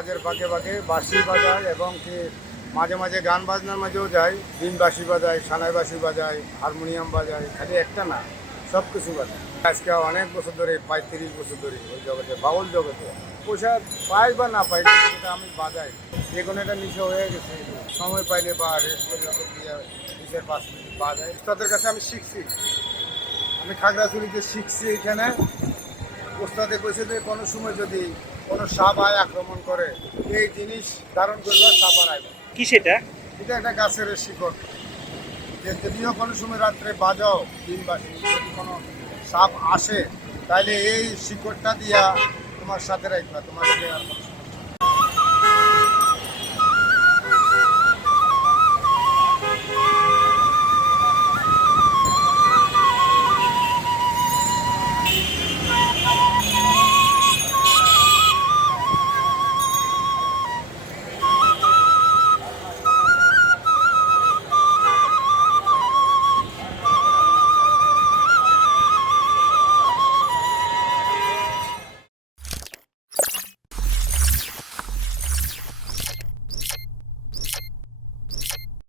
ফাঁকে ফাঁকে বাঁশি বাজায় এবং কি মাঝে মাঝে গান বাজনার মাঝেও যাই দিন বাঁশি বাজায়, সানাই বাঁশি বাজায়, হারমোনিয়াম বাজায়, খালি একটা না, সব কিছু বাজায়। আজকে অনেক বছর ধরে, পঁয়ত্রিশ বছর ধরে ওই জগতে, বাউল জগতে পয়সা পাই বা না পাই, সেটা আমি বাজাই। যে কোনো একটা নিশা হয়ে গেছে, সময় পাইলে বা রেস্ট করলে নিচের পাঁচ বাজাই। তাদের কাছে আমি শিখছি। আমি খাগড়াছড়িতে শিখছি এখানে। ওস্তাদে কইছে যে কোনো সময় যদি কোনো সাপ আয় আক্রমণ করে এই জিনিস ধারণ করবে সাপ আর আইবে কি সেটা? এটা একটা গাছের শিকড়। যে যদিও কোনো সময় রাত্রে বাজাও দিন বা যদি কোনো সাপ আসে তাহলে এই শিকড়টা দিয়া তোমার সাথে রাখবা তোমার সাথে আর